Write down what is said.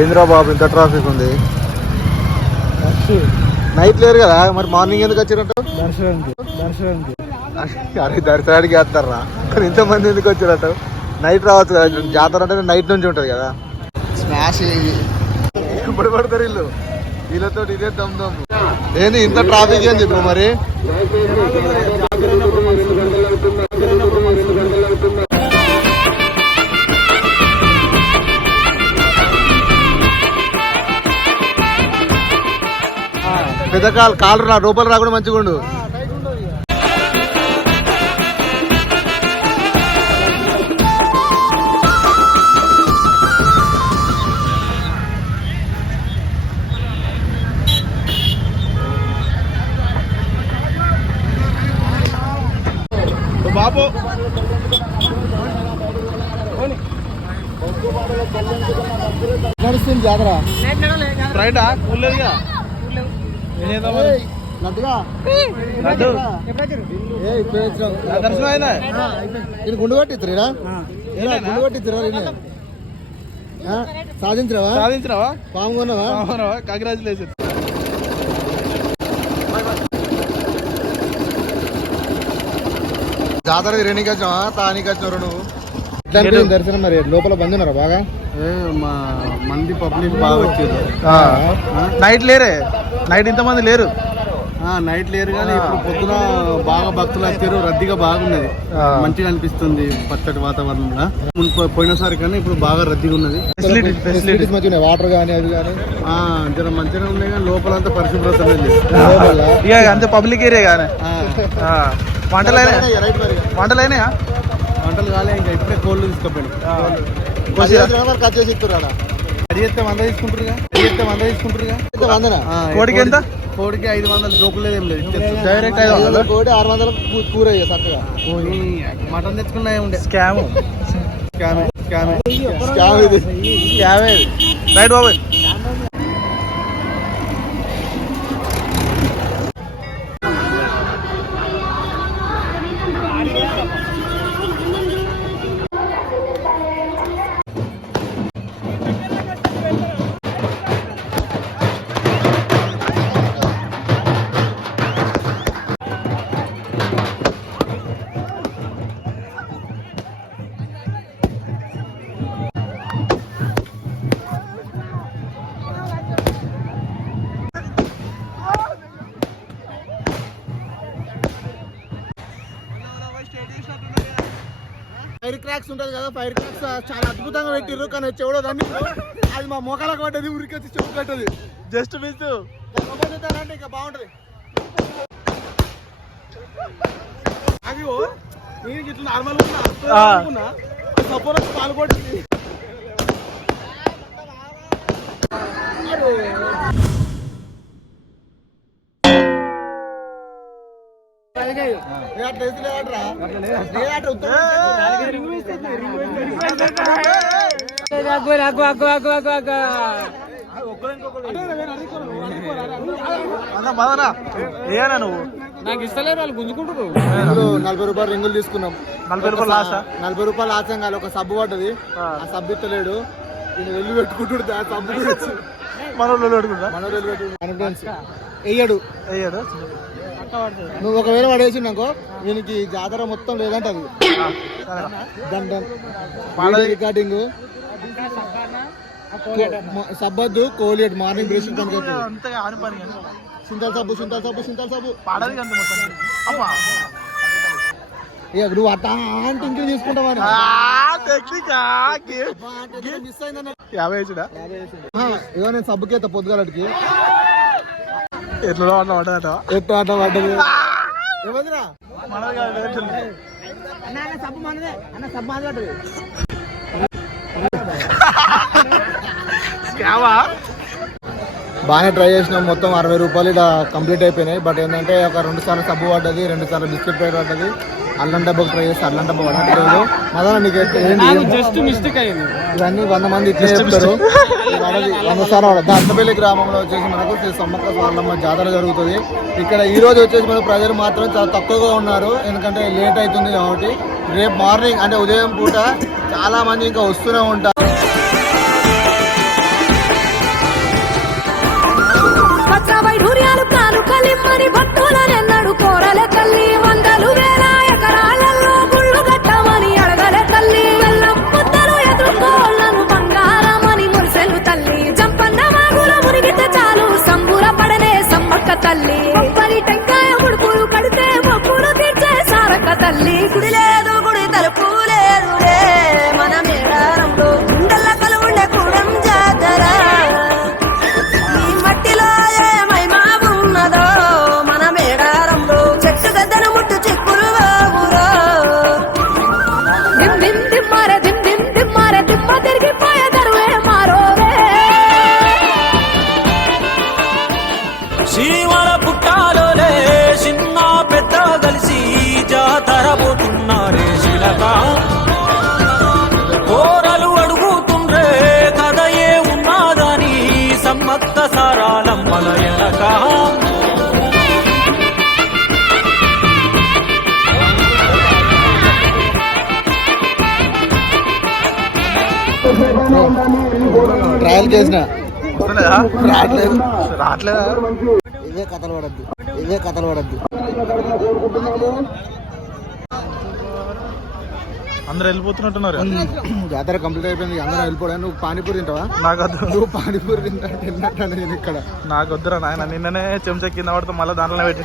ఏంద్రా బాబు ఇంత ట్రాఫిక్ ఉంది. నైట్ లేరు కదా మరి మార్నింగ్ ఎందుకు వచ్చినట్టు? దర్శనానికి అరే దర్శనానికి వేస్తారా మరి ఇంతమంది ఎందుకు వచ్చినట్టు? నైట్ రావచ్చు కదా, జాతర అంటే నైట్ నుంచి ఉంటుంది కదా. స్మాష్ ఇప్పుడు పడతారు వీళ్ళు, వీళ్ళతో ఇదే దమ్ దమ్. ఏంది ఇంత ట్రాఫిక్ ఏంది ఇప్పుడు మరి? పెద్ద కాలు రా రూపాయలు రాకుండా మంచిగా ఉండు. బాబు నడుస్తుంది జాతర రైటా ఊళ్ళేదిగా దర్శనం అయినా నేను గుండు కొట్టిరా గుండు కొట్టిరా సాధించరావా పాము కొన్నావా? కంగ్రాచులేషన్. జాతరకి రెండుకి వచ్చావా తానికి వచ్చినారు నువ్వు? దర్శనం మరి లోపల బంద్ ఉన్నారా బాగా? మా మంది పబ్లిక్ బాగా వచ్చారు. నైట్ లేరే, నైట్ ఇంతమంది లేరు. నైట్ లేరు కానీ ఇప్పుడు పొద్దున బాగా భక్తులు వచ్చారు, రద్దీగా బాగున్నది, మంచిగా అనిపిస్తుంది. పచ్చటి వాతావరణంగా పోయినసారి కానీ ఇప్పుడు బాగా రద్దీగా ఉన్నది. ఫెసిలిటీస్ మంచిగా వాటర్ కానీ అవి కానీ జర మంచిగా ఉన్నాయి కానీ లోపలంతా పరిశుభ్రత లేదు. అంతే పబ్లిక్ ఏరియా కానీ. వంటలైనా వంటలు కాలే, ఇంకా ఇప్పుడే కోళ్ళు తీసుకుపోయాను. కట్ చేసి ఇస్తున్నారు. అడిగితే 100 తీసుకుంటారుగా. కోడికి ఎంత? కోడికి 500 జోకులు ఏం లేదు, డైరెక్ట్ 500. కోడి 600 కూర చక్కగా. మటన్ తెచ్చుకున్నా ఉండే స్కామ్ రైట్ బాబాయ్. ఫైర్ క్రాక్స్ ఉంటుంది కదా, ఫైర్ క్రాక్స్ చాలా అద్భుతంగా పెట్టిర్రు. కానీ చెవులో దాన్ని అది మా మోకాలకు పడ్డది, ఊరికి వచ్చి చెవు కట్టది. జస్ట్ మిస్ అంటే ఇంకా బాగుంటది. అది నేను ఇట్లా నార్మల్ ఉన్నా సపోజ్ పాల్గొట్టింది. నువ్వు నాకు ఇస్తలేరు, వాళ్ళు గుంజుకుంటారు. 40 రూపాయలు రింగులు తీసుకున్నాం. 40 రూపాయలు ఆశం కాదు. ఒక సబ్బు పడ్డది, ఆ సబ్బు ఇస్తలేడు. ఈయన వెళ్ళి పెట్టుకుంటాడు ఆ సబ్బు. మనోళ్ళు వెయ్యడు. నువ్వు ఒకవేళ పడేసిండనుకో వీనికి జాతర మొత్తం లేదంటే అది దండం రికార్డింగ్ సబ్బద్దు కోలియట్ మార్నింగ్ బ్రష్ సింతల్ సబ్బు నువ్వు అట్టా అంటే ఇంటికి తీసుకుంటావని మిస్ అయిందన్న. 50 వేసుడా ఇవో నేను సబ్బుకేత పొద్దుగాలకి ఎట్లా పడ్డదట. ఎట్లా ఆట పడ్డది ఏమదిరా సబ్బు మనదే అన్న సబ్బు మాది పడ్డది. బాగానే ట్రై చేసినాం. మొత్తం 60 రూపాయలు ఇలా కంప్లీట్ అయిపోయినాయి. బట్ ఏంటంటే ఒక 2 సార్లు సబ్బు పడ్డది, 2 సార్లు బిస్కెట్ ప్యాకెట్ పడ్డది. అల్లం డబ్బాకు ట్రై చేస్తే అల్లం డబ్బా పడట్లేదు. మదన నీకు జస్ట్ మిస్టేక్ అయింది. ఇవన్నీ 100 మంది ఇట్లా చెప్తారు. 100 సార్లు పడదు. దంతపల్లి గ్రామంలో వచ్చేసి మనకు సమ్మక్క సారలమ్మ జాతర జరుగుతుంది. ఇక్కడ ఈ రోజు వచ్చేసి మన ప్రజలు మాత్రం చాలా తక్కువగా ఉన్నారు, ఎందుకంటే లేట్ అవుతుంది కాబట్టి. రేపు మార్నింగ్ అంటే ఉదయం పూట చాలా మంది ఇంకా వస్తూనే ఉంటారు. వరములనెన్నడు కోరలే తల్లి వందలు వేల ఎకరాలలో గుళ్ళు కట్టమని అడగలే తల్లి వెళ్ళం ముద్దలు ఎదుర్కోళ్ళను బంగారమని మురిసెలు తల్లి జంపన్న వాగుల మునిగితే చాలు సంబుర పడనే సమ్మక్క తల్లి ఒక్కరి టెంకాయ ముడుపులు కడితే మొక్కులు తీర్చే సారక్క తల్లి గుడి లేదు గుడి తలుపు లేదు మన మేడారంలో గుండెల కలుగుండే కూడం జాతర ఈ మట్టిలో ఏ మహిమ ఉన్నదో మన మేడారంలో చెట్టు గద్దను ముట్టు చిక్కులు బాబురో దిమ్ దిమ్ దిమ్మారే దిమ్ దిమ్ దిమ్మారే దిమ్మ తిరిగిపోయే దరువే మారోవే శ్రీవర పుట్టాలోలే చిన్న పెద్ద కలిసి జాతర పోతున్నారే శిలక కోరలు అడుగుతుండ్రే కథయే ఉన్నాదని సమ్మక్క సారాలమ్మల ఎనక ట్రయల్ చేసిన వస్తలేదా? రావట్లేదు. రావట్లేదా? ఇవే కథలు పడద్దు అందరు వెళ్ళిపోతున్నట్టున్నారు జాతర కంప్లీట్ అయిపోయింది, అందరూ వెళ్ళిపోవడానికి. నువ్వు పానీపూరి తింటావా? నాకొద్దు, నువ్వు పానీపూరి తిన్నట్టు నేను ఇక్కడ. నాకొద్దురా నాయన. నిన్ననే చెంచా కింద పడితే మళ్ళీ దాంట్లోనే పెట్టి